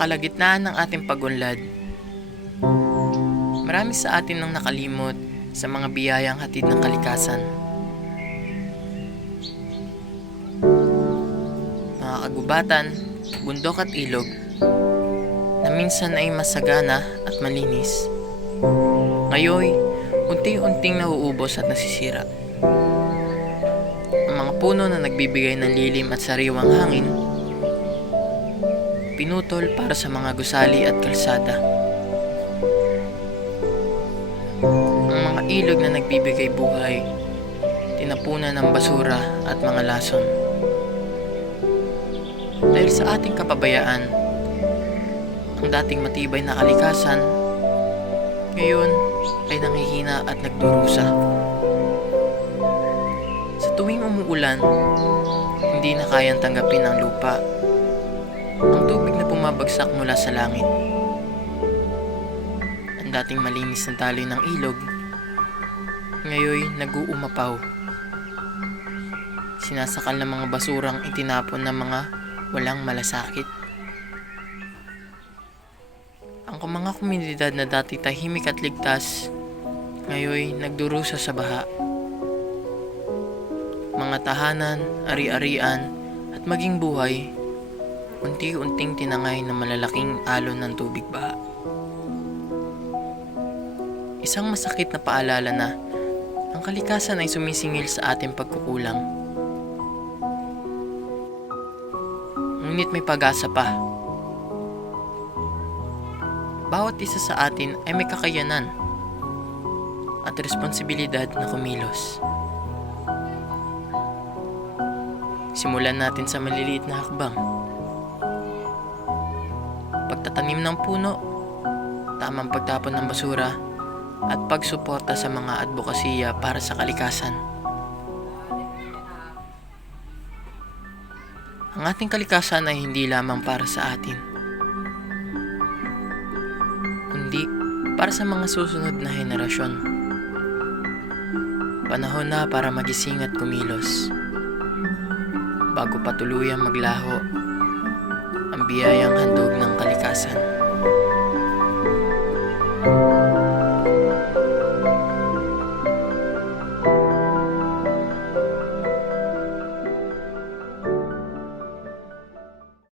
kalagitnaan ng ating pagunlad, marami sa atin nang nakalimot sa mga biyayang hatid ng kalikasan. Mga kagubatan, bundok at ilog na minsan ay masagana at malinis, ngayon unti-unting nauubos at nasisira. Ang mga puno na nagbibigay ng lilim at sariwang hangin, pinutol para sa mga gusali at kalsada. Ang mga ilog na nagbibigay buhay, tinapunan ng basura at mga lason. Dahil sa ating kapabayaan, ang dating matibay na kalikasan, ngayon ay nanghihina at nagdurusa. Sa tuwing umuulan, hindi na kayang tanggapin ng lupa ang tubig na pumabagsak mula sa langit. Ang dating malinis na daloy ng ilog, ngayon nag-uumapaw. Sinasakal ng mga basurang itinapon ng mga walang malasakit. Ang mga komunidad na dati tahimik at ligtas, ngayon nagdurusa sa baha. Mga tahanan, ari-arian at maging buhay, unti-unting tinangay ng malalaking alon ng tubig baha. Isang masakit na paalala na ang kalikasan ay sumisingil sa ating pagkukulang. Ngunit may pag-asa pa. Bawat isa sa atin ay may kakayanan at responsibilidad na kumilos. Simulan natin sa maliliit na hakbang. Pagtatanim ng puno, tamang pagtapon ng basura, at pagsuporta sa mga advokasya para sa kalikasan. Ang ating kalikasan ay hindi lamang para sa atin, kundi para sa mga susunod na henerasyon. Panahon na para magising at kumilos bago pa tuluyang maglaho ang biyayang handog ng kalikasan.